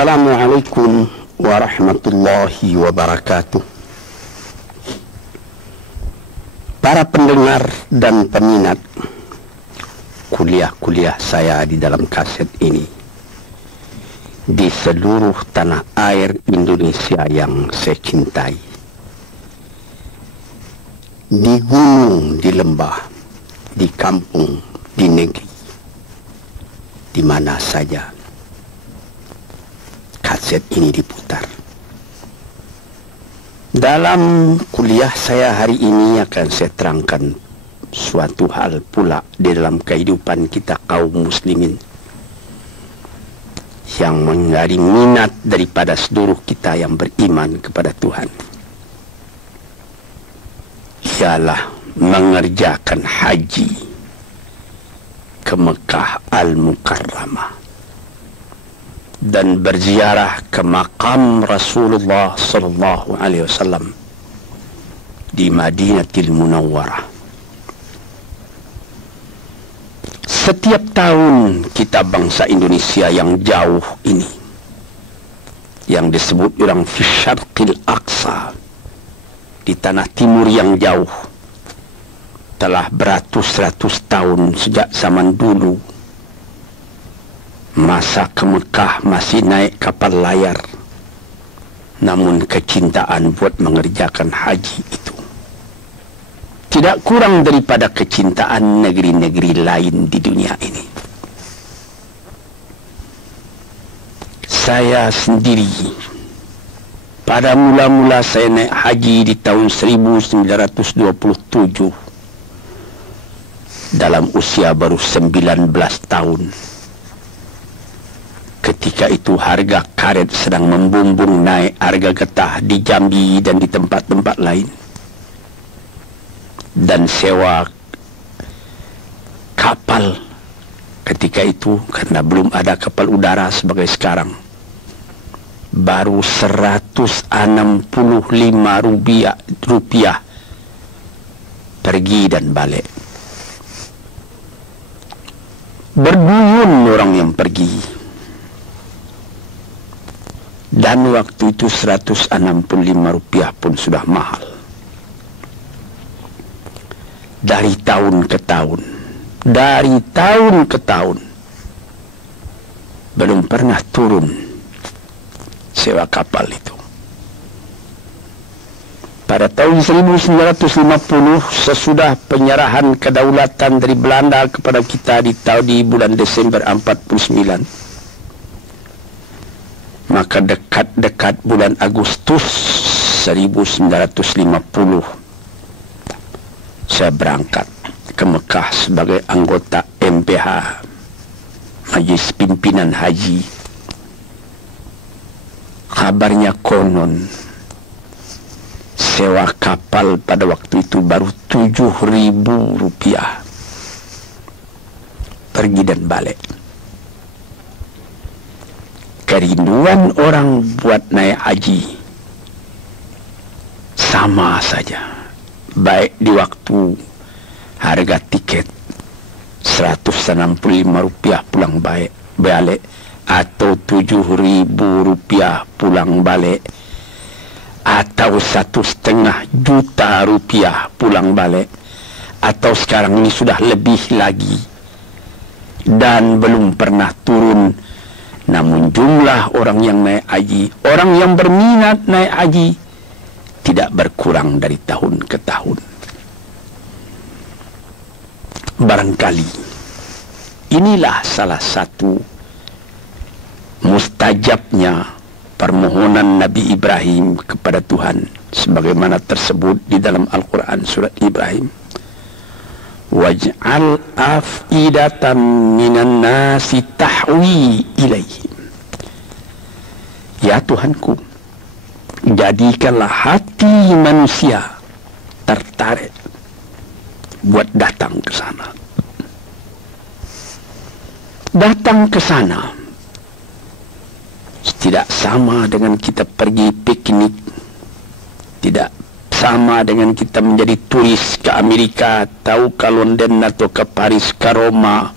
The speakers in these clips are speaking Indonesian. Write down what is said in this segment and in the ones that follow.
Assalamualaikum warahmatullahi wabarakatuh. Para pendengar dan peminat kuliah-kuliah saya di dalam kaset ini di seluruh tanah air Indonesia yang saya cintai, di gunung, di lembah, di kampung, di negeri, di mana saja kaset ini diputar. Dalam kuliah saya hari ini akan saya terangkan suatu hal pula di dalam kehidupan kita kaum muslimin yang menjadi minat daripada seluruh kita yang beriman kepada Tuhan, ialah mengerjakan haji ke Mekah Al-Mukarramah dan berziarah ke makam Rasulullah sallallahu alaihi wasallam di Madinatul Munawwarah. Setiap tahun kita bangsa Indonesia yang jauh ini, yang disebut orang fi Syarqil Aqsa, di tanah timur yang jauh, telah beratus-ratus tahun sejak zaman dulu, masa ke Mekah masih naik kapal layar, namun kecintaan buat mengerjakan haji itu tidak kurang daripada kecintaan negeri-negeri lain di dunia ini. Saya sendiri pada mula-mula saya naik haji di tahun 1927 dalam usia baru 19 tahun. Ketika itu harga karet sedang membumbung naik harga getah di Jambi dan di tempat-tempat lain. Dan sewa kapal ketika itu, karena belum ada kapal udara sebagai sekarang, baru 165 rupiah pergi dan balik. Berduyun orang yang pergi. Dan waktu itu 165 rupiah pun sudah mahal. Dari tahun ke tahun, belum pernah turun sewa kapal itu. Pada tahun 1950, sesudah penyerahan kedaulatan dari Belanda kepada kita di bulan Desember 49, maka dekat-dekat bulan Agustus 1950 saya berangkat ke Mekah sebagai anggota MPH, Majelis Pimpinan Haji. Kabarnya konon sewa kapal pada waktu itu baru 7.000 rupiah pergi dan balik. Kerinduan orang buat naik haji sama saja, baik di waktu harga tiket 165 rupiah pulang balik atau 7.000 rupiah pulang balik atau 1,5 juta rupiah pulang balik, atau sekarang ini sudah lebih lagi dan belum pernah turun. Namun jumlah orang yang naik haji, orang yang berminat naik haji, tidak berkurang dari tahun ke tahun. Barangkali inilah salah satu mustajabnya permohonan Nabi Ibrahim kepada Tuhan, sebagaimana tersebut di dalam Al-Quran surat Ibrahim. Waj'al af'idatan minan nasi tahwi ilaihim. Ya Tuhanku, jadikanlah hati manusia tertarik buat datang ke sana. Datang ke sana tidak sama dengan kita pergi piknik, tidak sama dengan kita menjadi turis ke Amerika atau ke London atau ke Paris, ke Roma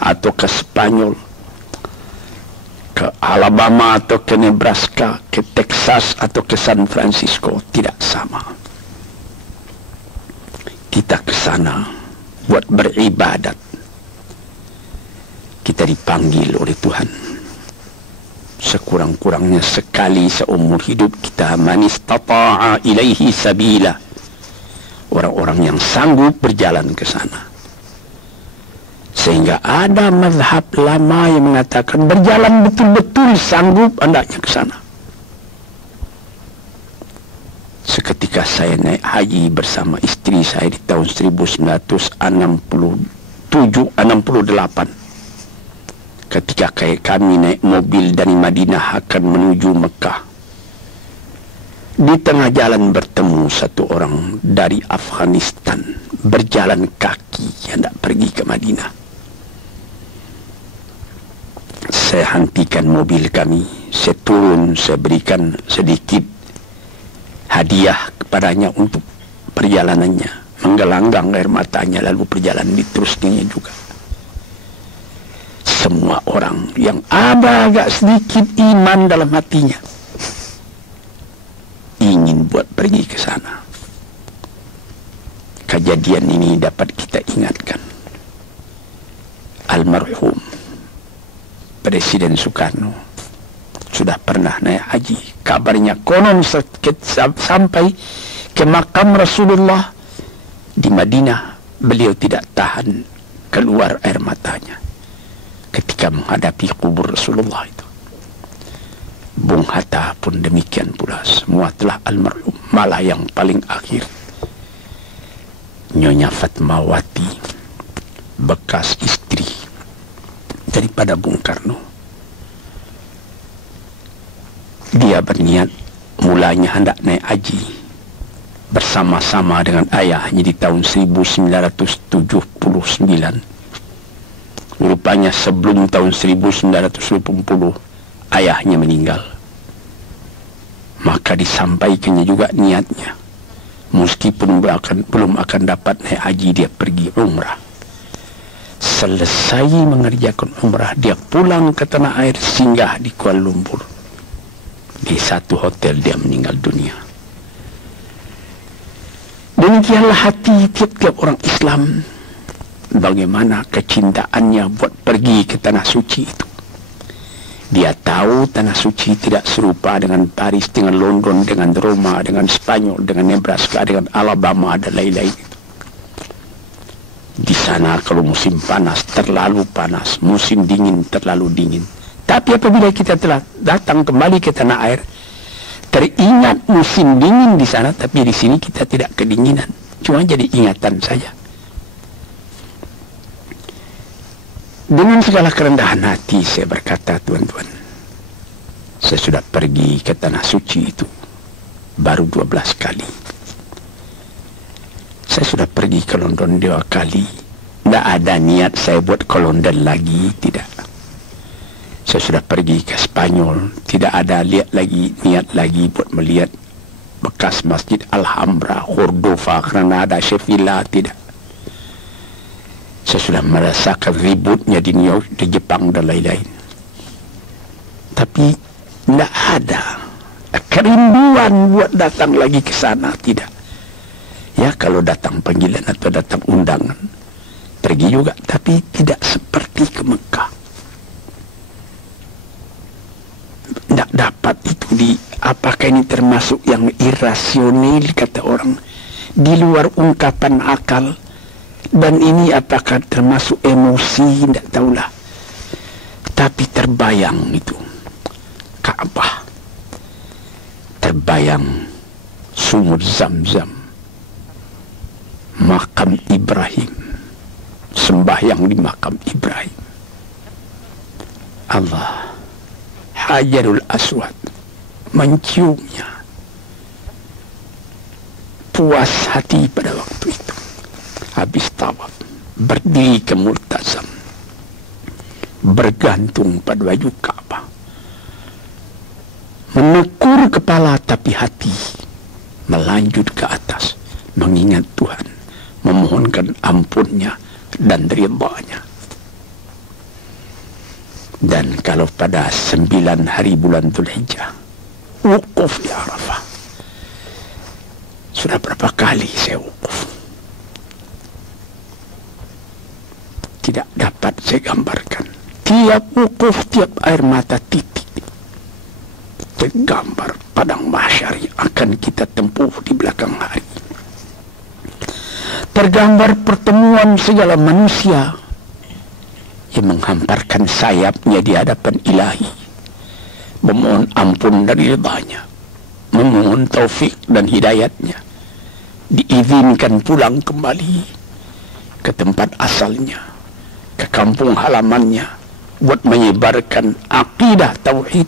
atau ke Spanyol. ke Alabama atau ke Nebraska, ke Texas atau ke San Francisco, tidak sama. Kita ke sana buat beribadat. Kita dipanggil oleh Tuhan. Sekurang-kurangnya sekali seumur hidup kita, man istata'a ilaihi sabila. Orang-orang yang sanggup berjalan ke sana. Sehingga ada mazhab lama yang mengatakan berjalan betul-betul sanggup hendaknya ke sana. Seketika saya naik haji bersama istri saya di tahun 1968. Ketika kami naik mobil dari Madinah akan menuju Mekah. Di tengah jalan bertemu satu orang dari Afghanistan berjalan kaki hendak pergi ke Madinah. Saya hentikan mobil kami, saya turun, saya berikan sedikit hadiah kepadanya untuk perjalanannya. Menggelanggang air matanya, lalu perjalanan diteruskannya juga. Semua orang yang ada agak sedikit iman dalam hatinya ingin buat pergi ke sana. Kejadian ini dapat kita ingatkan. Almarhum Presiden Soekarno sudah pernah naik haji. Kabarnya konon sampai ke makam Rasulullah di Madinah, beliau tidak tahan keluar air matanya ketika menghadapi kubur Rasulullah itu. Bung Hatta pun demikian pula, semua telah almarhum. Malah yang paling akhir, Nyonya Fatmawati, bekas istri daripada Bung Karno, dia berniat mulanya hendak naik haji bersama-sama dengan ayahnya di tahun 1979. Rupanya sebelum tahun 1980 ayahnya meninggal. Maka disampaikannya juga niatnya, meskipun belum akan dapat naik haji, dia pergi umrah. Selesai mengerjakan umrah, dia pulang ke tanah air, singgah di Kuala Lumpur. Di satu hotel dia meninggal dunia. Demikianlah hati tiap-tiap orang Islam, bagaimana kecintaannya buat pergi ke tanah suci itu. Dia tahu tanah suci tidak serupa dengan Paris, dengan London, dengan Roma, dengan Spanyol, dengan Nebraska, dengan Alabama, dan lain-lain. Di sana kalau musim panas terlalu panas, musim dingin terlalu dingin. Tapi apabila kita telah datang kembali ke tanah air, teringat musim dingin di sana, tapi di sini kita tidak kedinginan. Cuma jadi ingatan saja. Dengan segala kerendahan hati saya berkata, tuan-tuan, saya sudah pergi ke tanah suci itu baru 12 kali. Saya sudah pergi ke London 2 kali. Tidak ada niat saya buat ke London lagi, tidak. Saya sudah pergi ke Spanyol, tidak ada niat lagi buat melihat bekas Masjid Alhambra, Cordova, Granada, Sevilla, tidak. Saya sudah merasakan ributnya di New York, di Jepang, dan lain-lain. Tapi tidak ada kerinduan buat datang lagi ke sana, tidak. Ya, kalau datang panggilan atau datang undangan, pergi juga, tapi tidak seperti ke Mekah. Tidak dapat itu apakah ini termasuk yang irasional, kata orang, di luar ungkapan akal. Dan ini apakah termasuk emosi, tidak tahulah. Tapi terbayang itu Ka'bah, terbayang sumur Zam-Zam, makam Ibrahim, sembahyang di makam Ibrahim, Allah, Hajarul Aswad, menciumnya. Puas hati pada waktu itu. Habis tawaf, berdiri ke Multazam, bergantung pada baju Ka'bah, menekur kepala tapi hati melanjut ke atas, mengingat Tuhan, memohonkan ampunnya dan ridha-Nya. Dan kalau pada 9 hari bulan Dzulhijjah wukuf di Arafah, sudah berapa kali saya wukuf, tidak dapat saya gambarkan. Tiap wukuf, tiap air mata titik tergambar padang mahsyar yang akan kita tempuh di belakang hari. Tergambar pertemuan segala manusia yang menghamparkan sayapnya di hadapan ilahi, memohon ampun dari ridhanya, memohon taufik dan hidayatnya, diizinkan pulang kembali ke tempat asalnya, ke kampung halamannya, buat menyebarkan akidah tauhid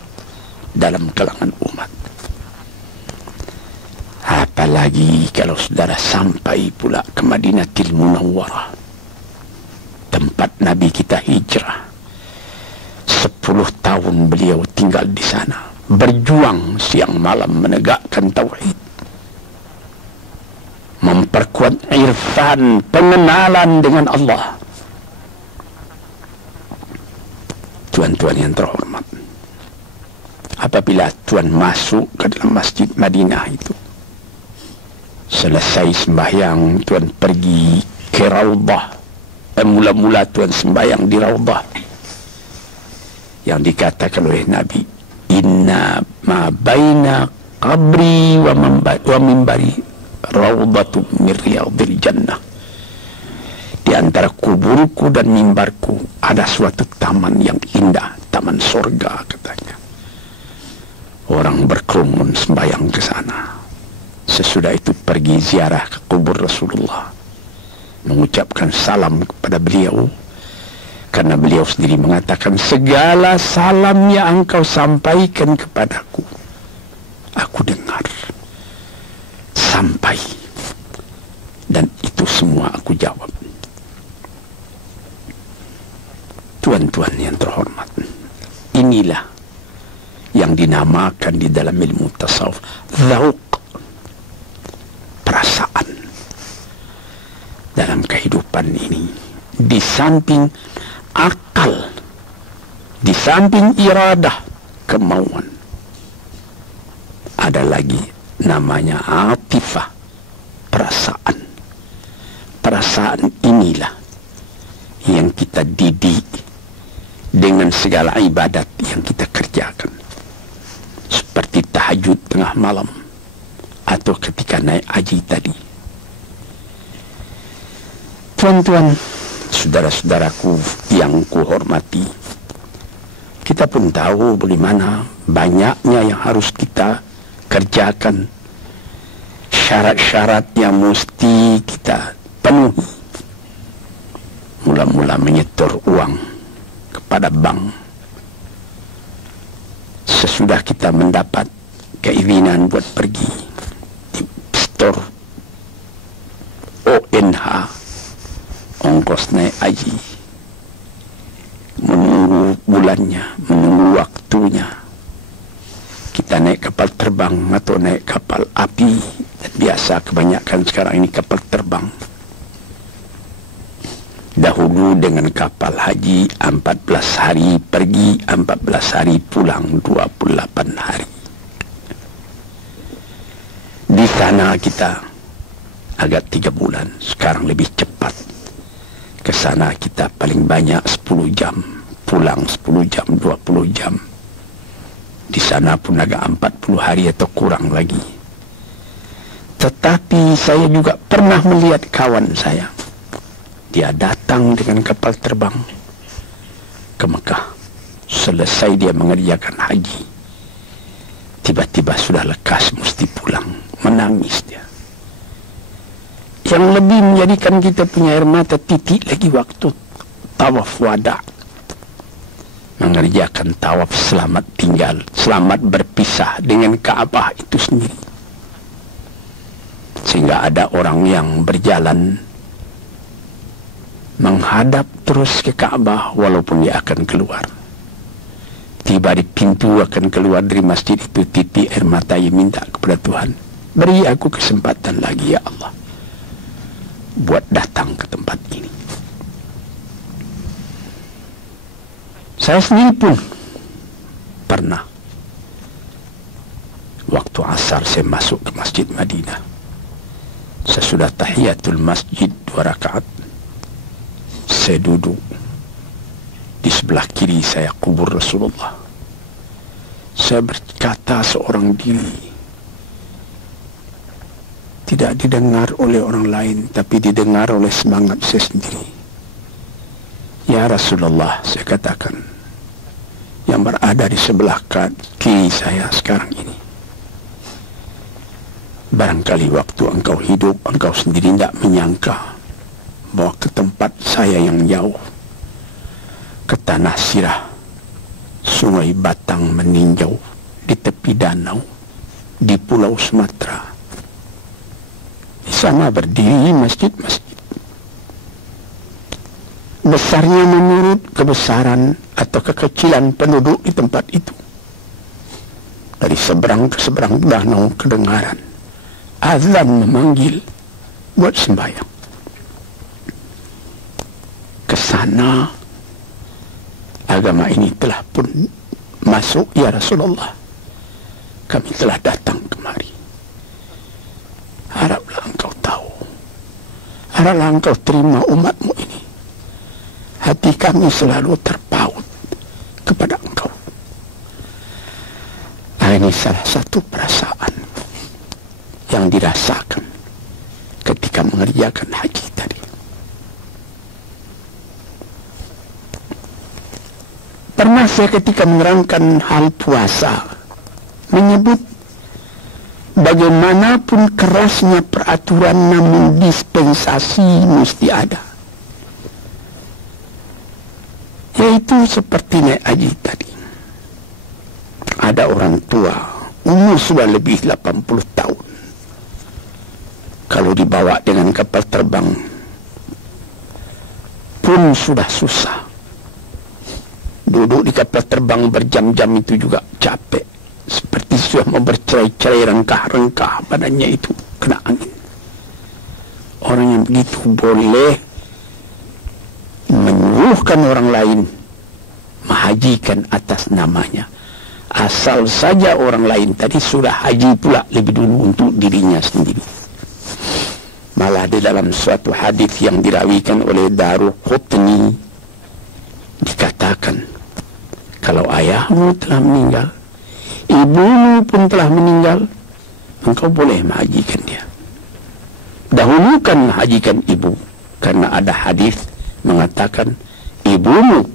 dalam kalangan umat. Apalagi kalau saudara sampai pula ke Madinatul Munawwarah, tempat Nabi kita hijrah. 10 tahun beliau tinggal di sana, berjuang siang malam menegakkan tauhid, memperkuat irfan, pengenalan dengan Allah. Tuan-tuan yang terhormat, apabila tuan masuk ke dalam Masjid Madinah itu, selesai sembahyang, tuan pergi ke Raudah. Mula-mula tuan sembahyang di Raudah yang dikatakan oleh Nabi, inna ma baina qabri wa mimbari raudatu min riyadil jannah. Di antara kuburku dan mimbarku ada suatu taman yang indah, taman surga katanya. Orang berkerumun sembahyang ke sana. Sesudah itu pergi ziarah ke kubur Rasulullah, mengucapkan salam kepada beliau, karena beliau sendiri mengatakan, segala salam yang engkau sampaikan kepadaku, aku dengar sampai, dan itu semua aku jawab. Tuan-tuan yang terhormat, inilah yang dinamakan di dalam ilmu tasawuf dzauq, perasaan dalam kehidupan ini. Di samping akal, di samping iradah, kemauan, ada lagi namanya atifah, perasaan. Perasaan inilah yang kita didik dengan segala ibadat yang kita kerjakan, seperti tahajud tengah malam atau ketika naik haji tadi. Tuan-tuan, saudara-saudaraku yang kuhormati, kita pun tahu bagaimana banyaknya yang harus kita kerjakan, syarat-syarat yang mesti kita penuhi. Mula-mula menyetor uang kepada bank, sesudah kita mendapat keinginan buat pergi di store ONH, ongkos naik haji, menunggu bulannya, menunggu waktunya. Kita naik kapal terbang atau naik kapal api, dan biasa kebanyakan sekarang ini kapal terbang. Dahulu dengan kapal haji 14 hari pergi, 14 hari pulang, 28 hari. Di sana kita agak 3 bulan, sekarang lebih cepat. Ke sana kita paling banyak 10 jam, pulang 10 jam, 20 jam. Di sana pun agak 40 hari atau kurang lagi. Tetapi saya juga pernah melihat kawan saya, dia datang dengan kapal terbang ke Mekah. Selesai dia mengerjakan haji, tiba-tiba sudah lekas mesti pulang, menangis dia. Yang lebih menjadikan kita punya air mata titik lagi waktu tawaf wada, mengerjakan tawaf selamat tinggal, selamat berpisah dengan Ka'bah itu sendiri. Sehingga ada orang yang berjalan menghadap terus ke Ka'bah walaupun dia akan keluar. Tiba di pintu akan keluar dari masjid itu, titik air mata yang minta kepada Tuhan, beri aku kesempatan lagi ya Allah, buat datang ke tempat ini. Saya sendiri pun pernah waktu asar saya masuk ke Masjid Madinah. Sesudah tahiyatul masjid 2 rakaat, saya duduk di sebelah kiri saya kubur Rasulullah. Saya berkata seorang diri, tidak didengar oleh orang lain, tapi didengar oleh semangat saya sendiri. Ya Rasulullah, saya katakan, yang berada di sebelah kiri saya sekarang ini, barangkali waktu engkau hidup, engkau sendiri tidak menyangka bahwa ke tempat saya yang jauh, ke tanah Sirah, sungai Batang meninjau di tepi danau, di pulau Sumatera. Di sana berdiri masjid-masjid. Besarnya menurut kebesaran atau kekecilan penduduk di tempat itu. Dari seberang ke seberang danau kedengaran azan memanggil buat sembahyang. Ke sana agama ini telah pun masuk, ya Rasulullah. Kami telah datang kemari. Haraplah engkau tahu, haraplah engkau terima umatmu ini. Hati kami selalu terpaut kepada engkau. Nah, ini salah satu perasaan yang dirasakan ketika mengerjakan haji tadi. Pernah saya ketika menerangkan hal puasa menyebut bagaimanapun kerasnya peraturan, namun dispensasi mesti ada. Yaitu seperti naik haji tadi. Ada orang tua, umur sudah lebih 80 tahun. Kalau dibawa dengan kapal terbang pun sudah susah. Duduk di kapal terbang berjam-jam itu juga capek. Seperti sudah mau bercerai-cerai, rengkah-rengkah badannya itu kena angin. Orang yang begitu boleh menyuruhkan orang lain menghajikan atas namanya, asal saja orang lain tadi sudah haji pula lebih dulu untuk dirinya sendiri. Malah di dalam suatu hadis yang dirawikan oleh Daruqutni dikatakan, kalau ayahmu telah meninggal, ibumu pun telah meninggal, engkau boleh menghajikan dia. Dahulukan menghajikan ibu, karena ada hadis mengatakan ibumu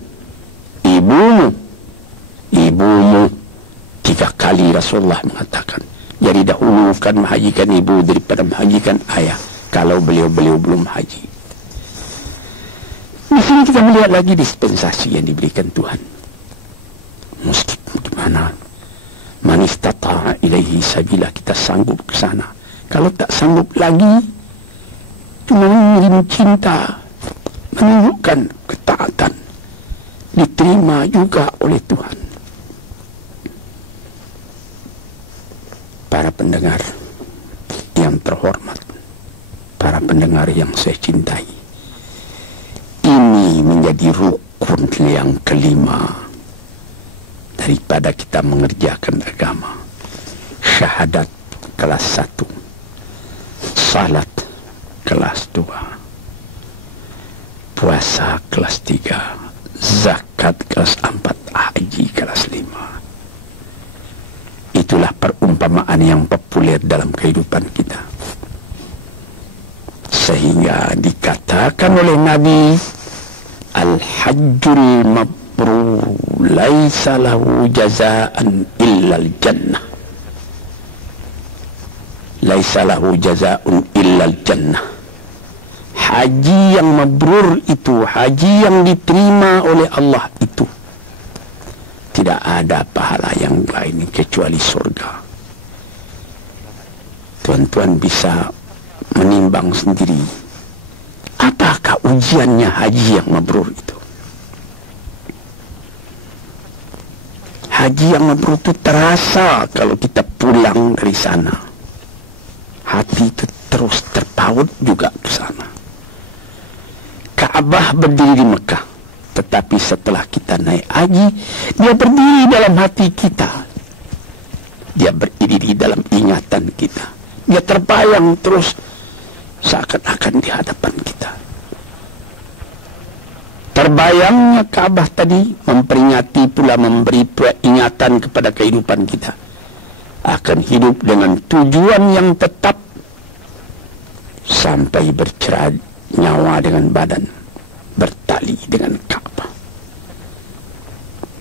3 kali Rasulullah mengatakan. Jadi dahulukan menghajikan ibu daripada menghajikan ayah kalau beliau-beliau belum haji. Di sini kita melihat lagi dispensasi yang diberikan Tuhan. Mesti di mana? Man istata'a ilaihi sabila, kita sanggup ke sana. Kalau tak sanggup lagi, cuma mengirim cinta, menunjukkan ketaatan, diterima juga oleh Tuhan. Para pendengar yang terhormat, para pendengar yang saya cintai, ini menjadi rukun yang kelima daripada kita mengerjakan agama. Syahadat kelas 1, salat kelas 2, puasa kelas 3, zakat kelas 4, haji kelas 5. Itulah perumpamaan yang populer dalam kehidupan kita. Sehingga dikatakan oleh Nabi, Al-Hajjul Mabrur laisa lahu jazaan illal jannah. Laisa lahu jazaun illal jannah. Haji yang mabrur itu, haji yang diterima oleh Allah itu, tidak ada pahala yang lain kecuali surga. Tuan-tuan bisa menimbang sendiri, apakah ujiannya haji yang mabrur itu? Haji yang mabrur itu terasa kalau kita pulang dari sana. Hati itu terus terpaut juga ke sana. Ka'bah berdiri di Mekah, Tetapi setelah kita naik haji, dia berdiri dalam hati kita. Dia berdiri dalam ingatan kita. Dia terbayang terus seakan-akan di hadapan kita. Terbayangnya Ka'bah tadi memperingati pula, memberi peringatan kepada kehidupan kita. Akan hidup dengan tujuan yang tetap sampai bercerai nyawa dengan badan, bertali dengan Ka'bah.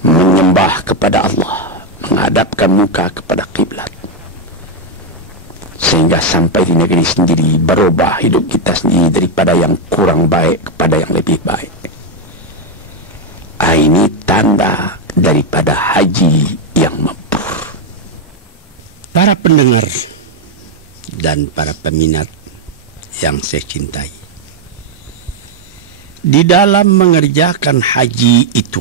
Menyembah kepada Allah, menghadapkan muka kepada kiblat. Sehingga sampai di negeri sendiri berubah hidup kita sendiri daripada yang kurang baik kepada yang lebih baik. Ini tanda daripada haji yang mabrur. Para pendengar dan para peminat yang saya cintai, di dalam mengerjakan haji itu,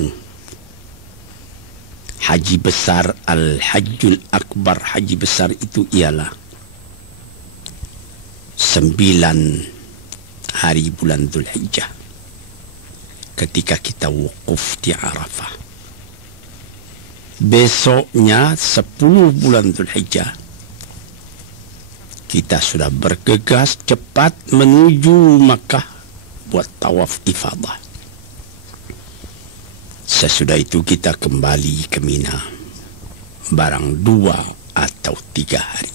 haji besar, Al-Hajjul Akbar, haji besar itu ialah 9 hari bulan Dzulhijjah, ketika kita wukuf di Arafah. Besoknya 10 bulan Dzulhijjah, kita sudah bergegas cepat menuju Makkah buat tawaf ifadah. Sesudah itu kita kembali ke Mina, barang 2 atau 3 hari.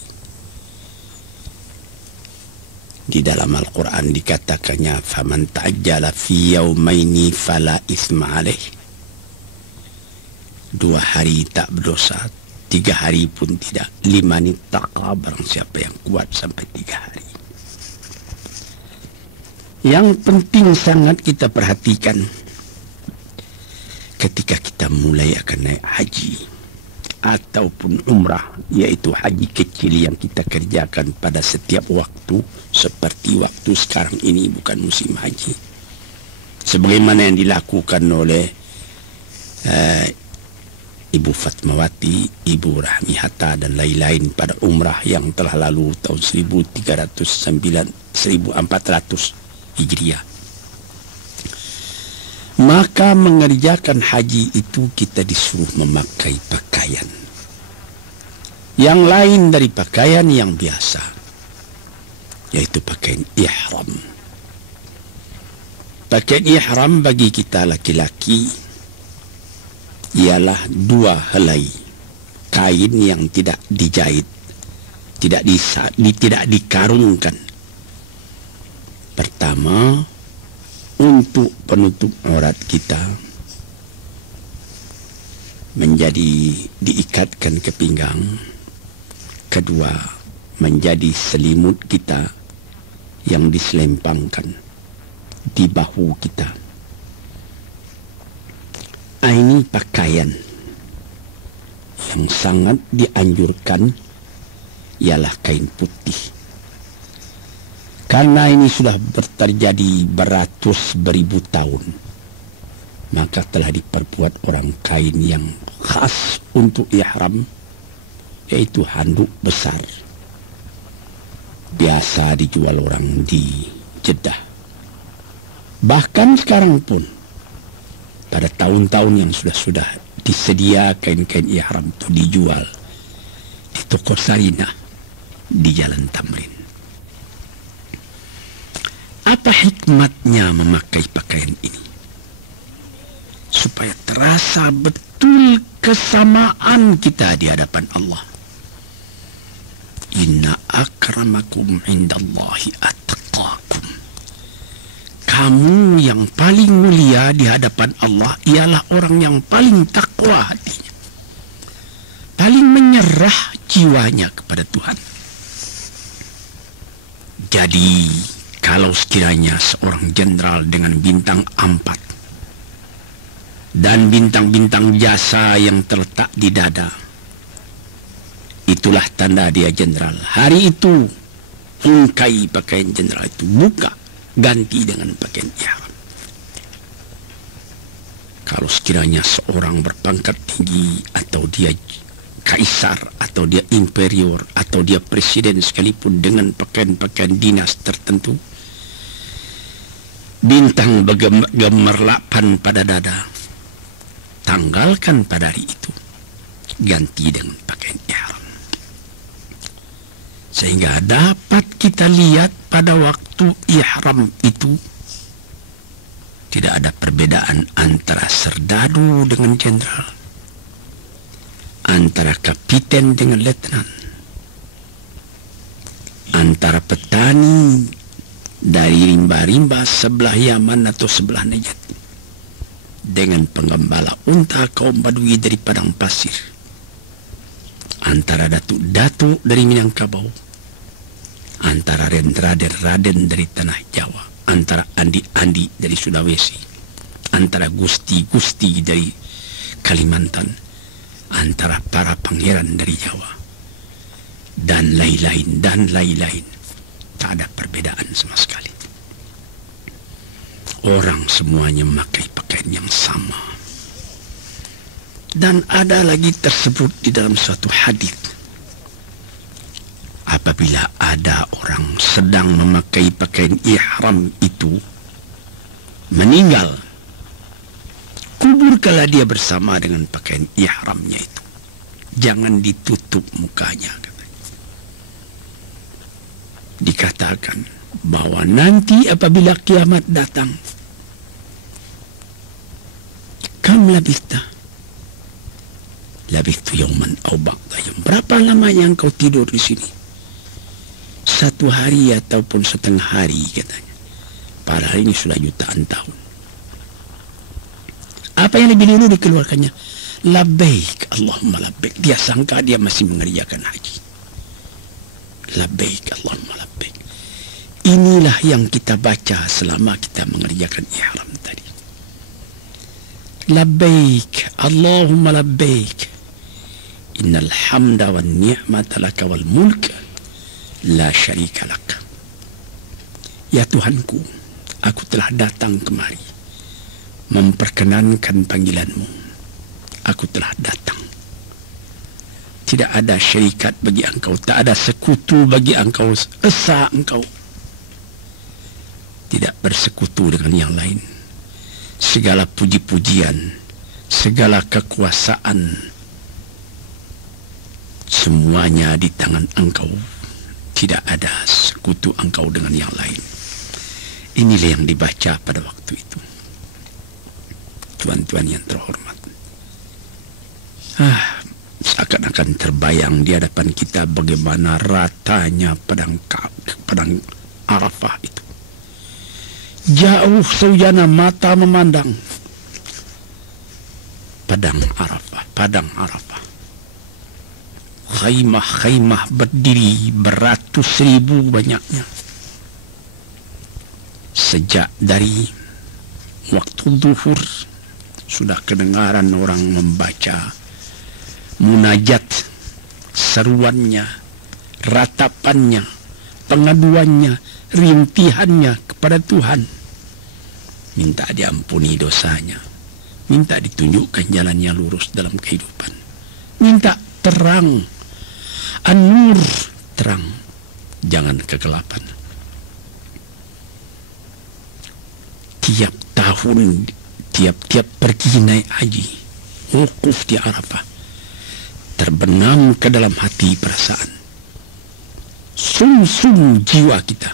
Di dalam Al-Quran dikatakannya, faman ta'ajjala fi yaumaini fala itsma alaih. 2 hari tak berdosa, 3 hari pun tidak. 5 nittaqa, barang siapa yang kuat sampai 3 hari. Yang penting sangat kita perhatikan ketika kita mulai akan naik haji ataupun umrah, yaitu haji kecil yang kita kerjakan pada setiap waktu, seperti waktu sekarang ini bukan musim haji, sebagaimana yang dilakukan oleh Ibu Fatmawati, Ibu Rahmi Hatta dan lain-lain pada umrah yang telah lalu tahun 1400 Hijriah. Maka mengerjakan haji itu kita disuruh memakai pakaian yang lain dari pakaian yang biasa, yaitu pakaian ihram. Pakaian ihram bagi kita laki-laki ialah 2 helai kain yang tidak dijahit, tidak dikarungkan. Pertama, untuk penutup aurat kita diikatkan ke pinggang. Kedua, menjadi selimut kita yang diselempangkan di bahu kita. Ini pakaian yang sangat dianjurkan ialah kain putih. Karena ini sudah terjadi beratus beribu tahun, maka telah diperbuat orang kain yang khas untuk ihram, yaitu handuk besar. Biasa dijual orang di Jeddah. Bahkan sekarang pun, pada tahun-tahun yang sudah disedia kain-kain ihram itu dijual di toko Sarinah di Jalan Tamrin. Apa hikmatnya memakai pakaian ini? Supaya terasa betul kesamaan kita di hadapan Allah. Inna akramakum indallahi atqakum. Kamu yang paling mulia di hadapan Allah ialah orang yang paling takwa hatinya, paling menyerah jiwanya kepada Tuhan. Jadi kalau sekiranya seorang jenderal dengan bintang 4 dan bintang-bintang jasa yang terletak di dada, itulah tanda dia jenderal. Hari itu ungkai pakaian jenderal itu, buka, ganti dengan pakaian ihram. Kalau sekiranya seorang berpangkat tinggi, atau dia kaisar, atau dia imperior, atau dia presiden sekalipun dengan pakaian-pakaian dinas tertentu, bintang gemerlapan pada dada, tanggalkan pada hari itu, ganti dengan pakaian ihram. Sehingga dapat kita lihat pada waktu ihram itu tidak ada perbedaan antara serdadu dengan jenderal, antara kapiten dengan letnan, antara petani dari rimba-rimba sebelah Yaman atau sebelah Najd dengan penggembala unta kaum Badui dari padang pasir, antara datuk-datuk dari Minangkabau, antara raden-raden dari tanah Jawa, antara andi-andi dari Sulawesi, antara gusti-gusti dari Kalimantan, antara para pangeran dari Jawa, dan lain-lain. Tak ada perbedaan sama sekali. Orang semuanya memakai pakaian yang sama. Dan ada lagi tersebut di dalam suatu hadis, apabila ada orang sedang memakai pakaian ihram itu meninggal, kuburkanlah dia bersama dengan pakaian ihramnya itu. Jangan ditutup mukanya. Dikatakan bahwa nanti apabila kiamat datang, kam labithta yawman aw ba'da yawm, berapa lama yang kau tidur di sini? 1 hari ataupun setengah hari, katanya. Padahal ini sudah jutaan tahun. Apa yang lebih dulu dikeluarkannya? Labbaik Allahumma labbaik. Dia sangka dia masih mengerjakan haji. Labbaik Allahumma labbaik. Inilah yang kita baca selama kita mengerjakan ihram tadi. Labbaik Allahumma labbaik. Innal hamda wan ni'mata laka wal mulk la syarika lak. Ya Tuhanku, aku telah datang kemari memperkenankan panggilanmu. Aku telah datang. Tidak ada syarikat bagi engkau, tak ada sekutu bagi engkau, esa engkau tidak bersekutu dengan yang lain. Segala puji-pujian, segala kekuasaan, semuanya di tangan engkau. Tidak ada sekutu engkau dengan yang lain. Inilah yang dibaca pada waktu itu. Tuan-tuan yang terhormat, seakan-akan terbayang di hadapan kita bagaimana ratanya padang Arafah itu. Jauh saujana mata memandang padang Arafah. Khaimah-khaimah berdiri beratus ribu banyaknya. Sejak dari waktu zuhur sudah kedengaran orang membaca munajat, seruannya, ratapannya, pengaduannya, rintihannya kepada Tuhan. Minta diampuni dosanya, minta ditunjukkan jalan yang lurus dalam kehidupan, minta terang, an-nur, terang, jangan kegelapan. Tiap tahun, tiap pergi naik haji, wukuf di Arafah, terbenam ke dalam hati perasaan, sum-sum jiwa kita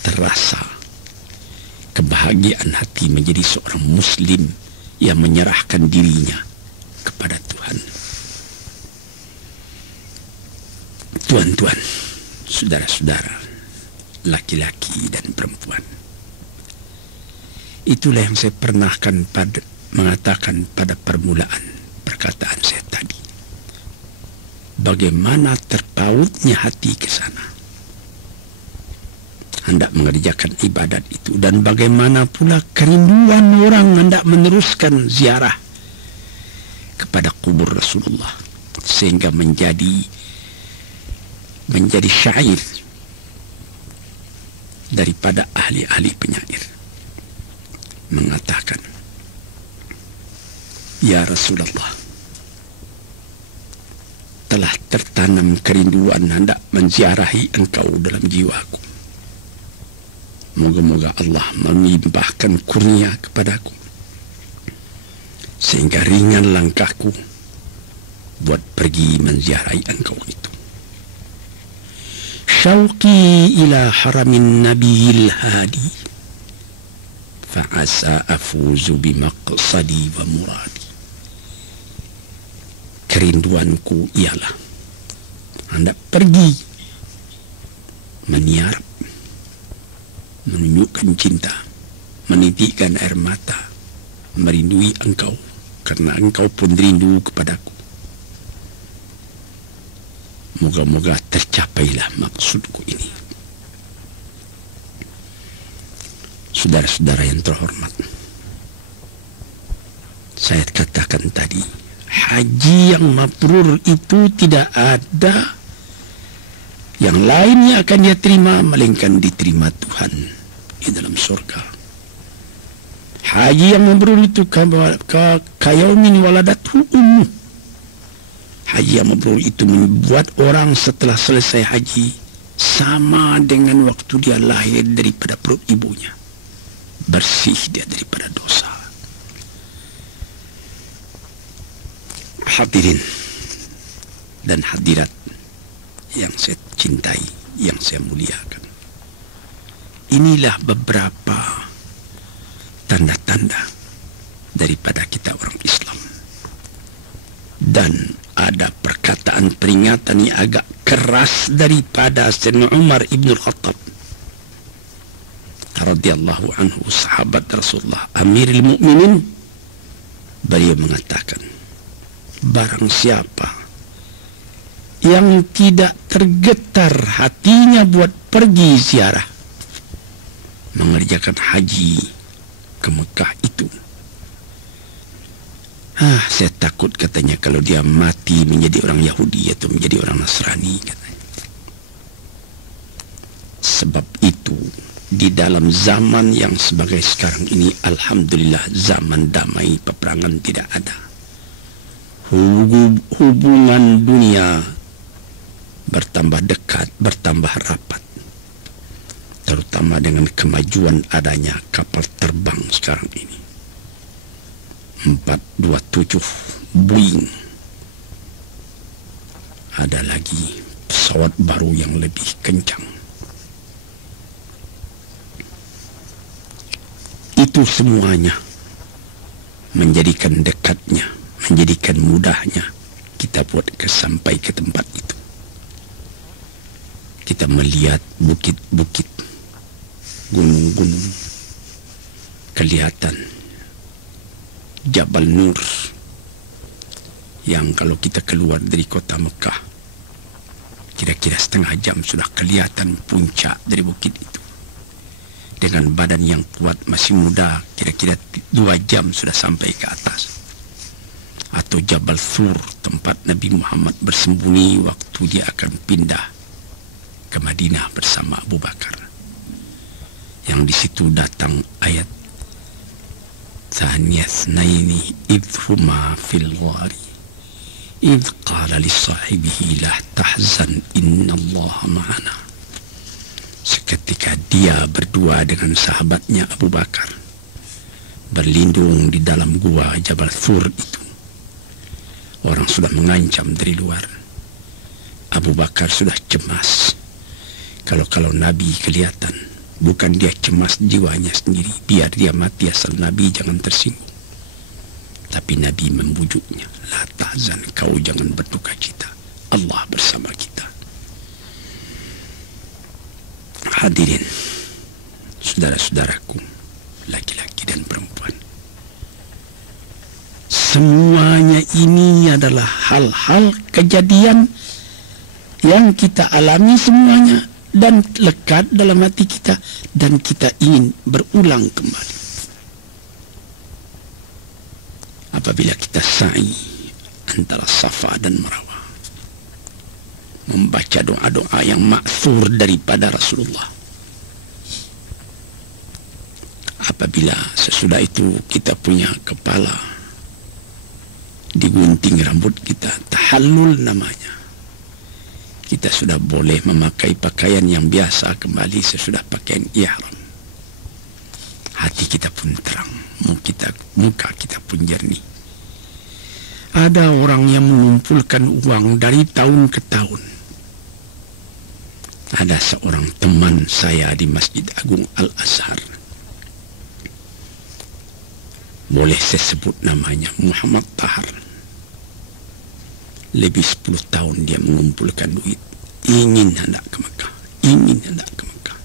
terasa kebahagiaan hati menjadi seorang muslim yang menyerahkan dirinya kepada Tuhan. Tuan-tuan, saudara-saudara, laki-laki dan perempuan, itulah yang saya pernahkan mengatakan pada permulaan perkataan saya tadi. Bagaimana terpautnya hati ke sana, hendak mengerjakan ibadat itu, dan bagaimana pula kerinduan orang hendak meneruskan ziarah kepada kubur Rasulullah, sehingga menjadi syair daripada ahli-ahli penyair mengatakan, ya Rasulullah, telah tertanam kerinduan hendak menziarahi engkau dalam jiwaku. Moga-moga Allah melimpahkan kurnia kepadaku sehingga ringan langkahku buat pergi menziarahi engkau itu. Syauqi ila haramin nabiyil hadi fa'asa afuzu bimaqsadi wa muradi. Kerinduanku ialah hendak pergi meniarap, menunjukkan cinta, menitikkan air mata, merindui engkau karena engkau pun rindu kepadaku. Moga-moga tercapailah maksudku ini. Saudara-saudara yang terhormat, saya katakan tadi, haji yang mabrur itu tidak ada yang lainnya akan dia terima melainkan diterima Tuhan di dalam surga. Haji yang mabrur itu kayaumin waladatul ummu. Haji yang mabrur itu membuat orang setelah selesai haji sama dengan waktu dia lahir daripada perut ibunya. Bersih dia daripada dosa. Hadirin dan hadirat yang saya cintai, yang saya muliakan, inilah beberapa tanda-tanda daripada kita orang Islam. Dan ada perkataan peringatan yang agak keras daripada Sayyidina Umar ibn Khattab radhiyallahu anhu, sahabat Rasulullah, Amirul Mukminin. Beliau mengatakan, barang siapa yang tidak tergetar hatinya buat pergi ziarah, mengerjakan haji ke Mekah itu, saya takut katanya kalau dia mati menjadi orang Yahudi atau menjadi orang Nasrani katanya. Sebab itu di dalam zaman yang sebagai sekarang ini, alhamdulillah zaman damai, peperangan tidak ada, hubungan dunia bertambah dekat, bertambah rapat, terutama dengan kemajuan adanya kapal terbang sekarang ini. 427 Boeing, ada lagi pesawat baru yang lebih kencang. Itu semuanya menjadikan dekatnya, menjadikan mudahnya kita buat sampai ke tempat itu. Kita melihat bukit-bukit, gunung-gunung, kelihatan Jabal Nur yang kalau kita keluar dari kota Mekah kira-kira setengah jam sudah kelihatan puncak dari bukit itu. Dengan badan yang kuat, masih muda, kira-kira 2 jam sudah sampai ke atas. Atau Jabal Thur, tempat Nabi Muhammad bersembunyi waktu dia akan pindah ke Madinah bersama Abu Bakar, yang di situ datang ayat Thaniyasnaini idhuma fil ghari idh qala li sahibihi la tahzan innallaha ma'ana. Seketika dia berdua dengan sahabatnya Abu Bakar berlindung di dalam gua Jabal Thur itu. Orang sudah mengancam dari luar. Abu Bakar sudah cemas. Kalau Nabi kelihatan, bukan dia cemas jiwanya sendiri, biar dia mati asal Nabi jangan tersinggung. Tapi Nabi membujuknya, la tahzan, kau jangan berduka cita, Allah bersama kita. Hadirin, saudara-saudaraku, laki-laki dan perempuan, semuanya ini adalah hal-hal kejadian yang kita alami semuanya dan lekat dalam hati kita, dan kita ingin berulang kembali. Apabila kita sa'i antara Safa dan Marwah, membaca doa-doa yang ma'thur daripada Rasulullah. Apabila sesudah itu kita punya kepala digunting rambut kita, tahallul namanya, kita sudah boleh memakai pakaian yang biasa kembali sesudah pakaian ihram. hati kita pun terang, muka kita pun jernih. Ada orang yang mengumpulkan uang dari tahun ke tahun. Ada seorang teman saya di Masjid Agung Al-Azhar. Boleh saya sebut namanya, Muhammad Tahar. Lebih 10 tahun dia mengumpulkan duit. Ingin hendak ke Mekah.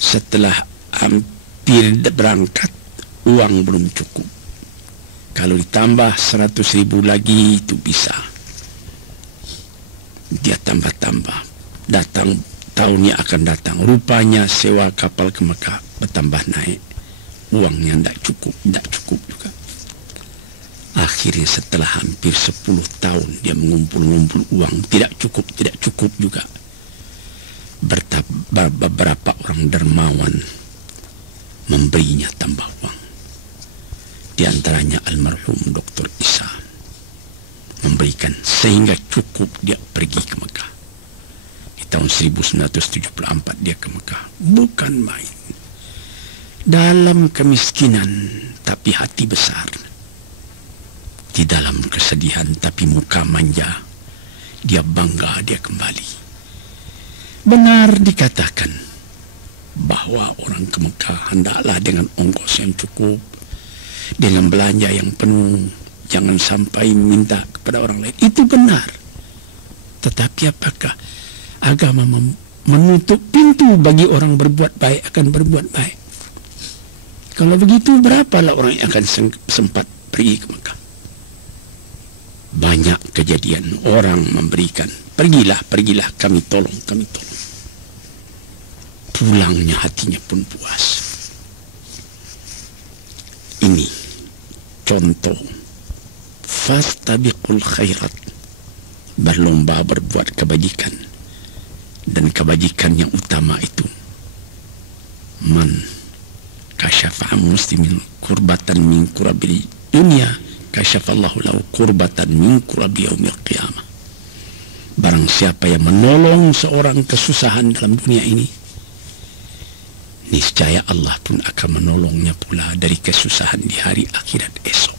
Setelah hampir berangkat, uang belum cukup. Kalau ditambah 100.000 lagi itu bisa. Dia tambah-tambah. Datang, tahunnya akan datang. Rupanya sewa kapal ke Mekah bertambah naik. Uangnya tidak cukup juga. Akhirnya setelah hampir 10 tahun dia mengumpul uang. Tidak cukup juga. Beberapa orang dermawan memberinya tambah uang. Di antaranya almarhum Dr. Isa memberikan sehingga cukup dia pergi ke Mekah. Di tahun 1974 dia ke Mekah. Bukan main. Dalam kemiskinan tapi hati besar. Di dalam kesedihan tapi muka manja. Dia bangga dia kembali. Benar dikatakan bahwa orang ke Mekah hendaklah dengan ongkos yang cukup, dengan belanja yang penuh, jangan sampai minta kepada orang lain. Itu benar. Tetapi apakah agama menutup pintu bagi orang berbuat baik akan berbuat baik? Kalau begitu berapalah orang yang akan sempat pergi ke Mekah? Banyak kejadian orang memberikan, pergilah kami tolong. Pulangnya hatinya pun puas. Ini contoh fastabiqul khairat, berlomba berbuat kebajikan. Dan kebajikan yang utama itu man kasyafa muslimin kurbatan min kurabil dunia kasyafallahu lahu kurbatan min kurabi yaumil qiyamah. Barang siapa yang menolong seorang kesusahan dalam dunia ini, niscaya Allah pun akan menolongnya pula dari kesusahan di hari akhirat esok.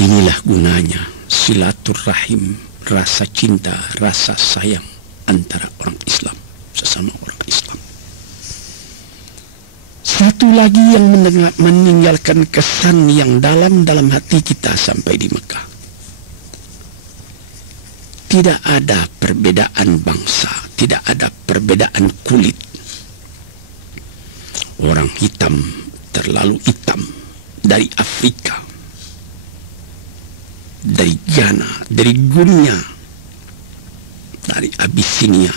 Inilah gunanya silaturahim, rasa cinta, rasa sayang antara orang Islam sesama orang Islam. Satu lagi yang meninggalkan kesan yang dalam hati kita sampai di Mekah. Tidak ada perbedaan bangsa, tidak ada perbedaan kulit. Orang hitam terlalu hitam dari Afrika, dari Ghana, dari Guinea, dari Abyssinia.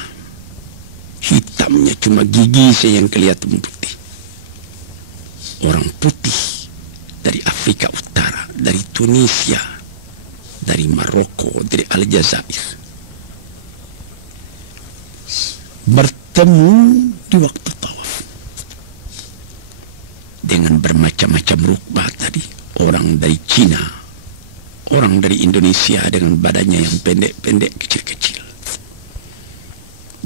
Hitamnya cuma gigi saja yang kelihatan putih. Orang putih dari Afrika Utara, dari Tunisia, dari Maroko, dari Aljazair, bertemu di waktu tawaf dengan bermacam-macam rukbah tadi. Orang dari Cina, orang dari Indonesia dengan badannya yang pendek-pendek, kecil-kecil,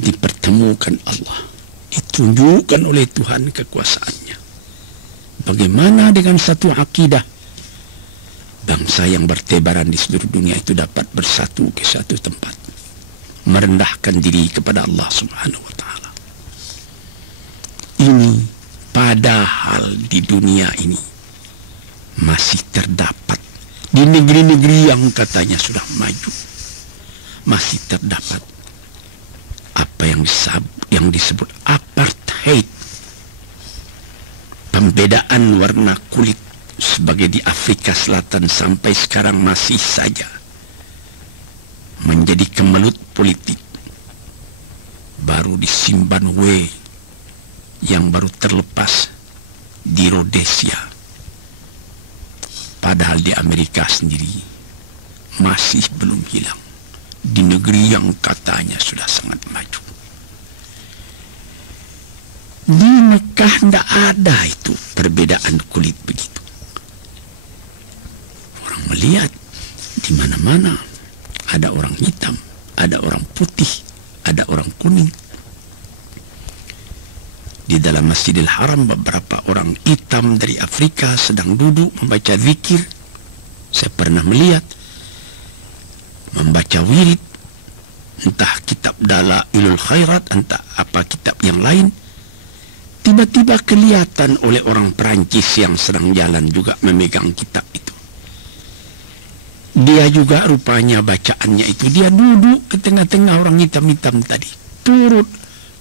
dipertemukan Allah, ditunjukkan oleh Tuhan kekuasaannya. Bagaimana dengan satu akidah, bangsa yang bertebaran di seluruh dunia itu dapat bersatu ke satu tempat, merendahkan diri kepada Allah Subhanahu wa Ta'ala. Ini padahal di dunia ini masih terdapat, di negeri-negeri yang katanya sudah maju, masih terdapat apa yang disebut apartheid, pembedaan warna kulit. Sebagai di Afrika Selatan sampai sekarang masih saja menjadi kemelut politik. Baru di Zimbabwe yang baru terlepas, di Rhodesia. Padahal di Amerika sendiri masih belum hilang, di negeri yang katanya sudah sangat maju. Di Mekah tidak ada itu perbedaan kulit begitu. Orang melihat di mana-mana ada orang hitam, ada orang putih, ada orang kuning. Di dalam Masjidil Haram beberapa orang hitam dari Afrika sedang duduk membaca zikir. Saya pernah melihat membaca wirid, entah kitab Dalailul Khairat, entah apa kitab yang lain. Tiba-tiba kelihatan oleh orang Perancis yang sedang jalan juga memegang kitab itu. Dia juga rupanya bacaannya itu, dia duduk ke tengah-tengah orang hitam-hitam tadi, turut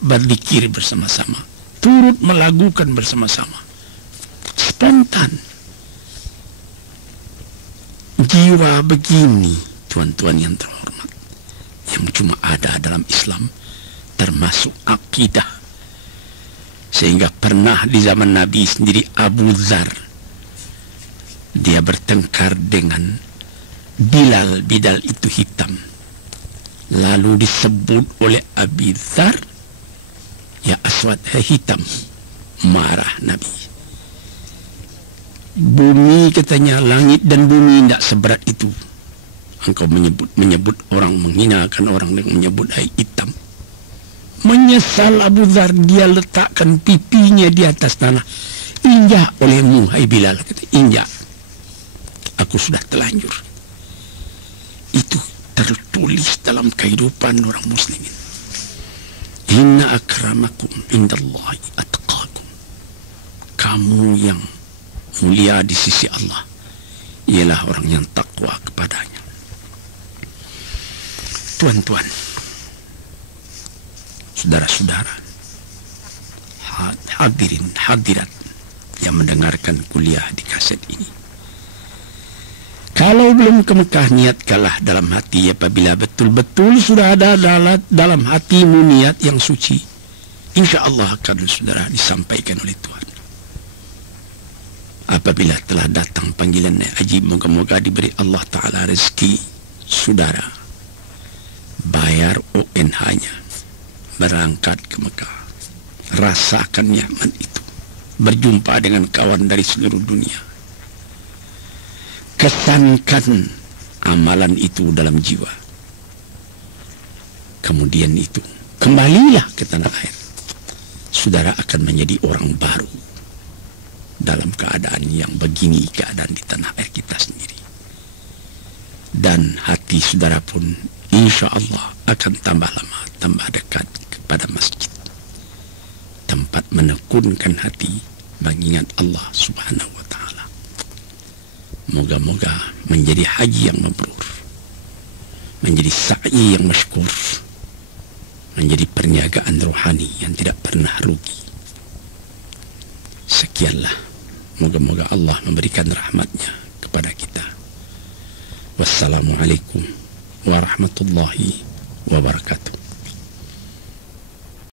berzikir bersama-sama, turut melagukan bersama-sama, spontan. Jiwa begini, tuan-tuan yang terhormat, yang cuma ada dalam Islam, termasuk akidah. Sehingga pernah di zaman Nabi sendiri, Abu Dzar, dia bertengkar dengan Bilal. Bilal itu hitam, lalu disebut oleh Abi Dzar, ya aswad, hitam. Marah Nabi. Bumi, katanya, langit dan bumi tidak seberat itu. Engkau menyebut orang, menghinakan orang dengan menyebut hai hitam. Menyesal Abu Dzar, dia letakkan pipinya di atas tanah. Injak olehmu, hai Bilal, kata, injak. Aku sudah telanjur. Itu tertulis dalam kehidupan orang muslimin. Inna akramakum indallahi atqakum. Kamu yang mulia di sisi Allah ialah orang yang takwa kepadanya. Tuan-tuan, saudara-saudara, hadirin hadirat yang mendengarkan kuliah di kaset ini, kalau belum ke Mekah, niatkanlah dalam hati. Apabila betul-betul sudah ada dalam hatimu niat yang suci, insya Allah akan saudara disampaikan oleh Tuhan. Apabila telah datang panggilan haji, moga-moga diberi Allah Ta'ala rezeki saudara bayar ONH-nya, berangkat ke Mekah, rasakan nyaman itu, berjumpa dengan kawan dari seluruh dunia, kesankan amalan itu dalam jiwa. Kemudian itu kembalilah ke tanah air, saudara akan menjadi orang baru dalam keadaan yang begini, keadaan di tanah air kita sendiri. Dan hati saudara pun insya Allah akan tambah lama, tambah dekat kepada masjid, tempat menekunkan hati mengingat Allah Subhanahu wa Ta'ala. Moga-moga menjadi haji yang mabrur, menjadi sa'i yang masykur, menjadi perniagaan rohani yang tidak pernah rugi. Sekianlah, moga-moga Allah memberikan rahmatnya kepada kita. Wassalamualaikum warahmatullahi wabarakatuh.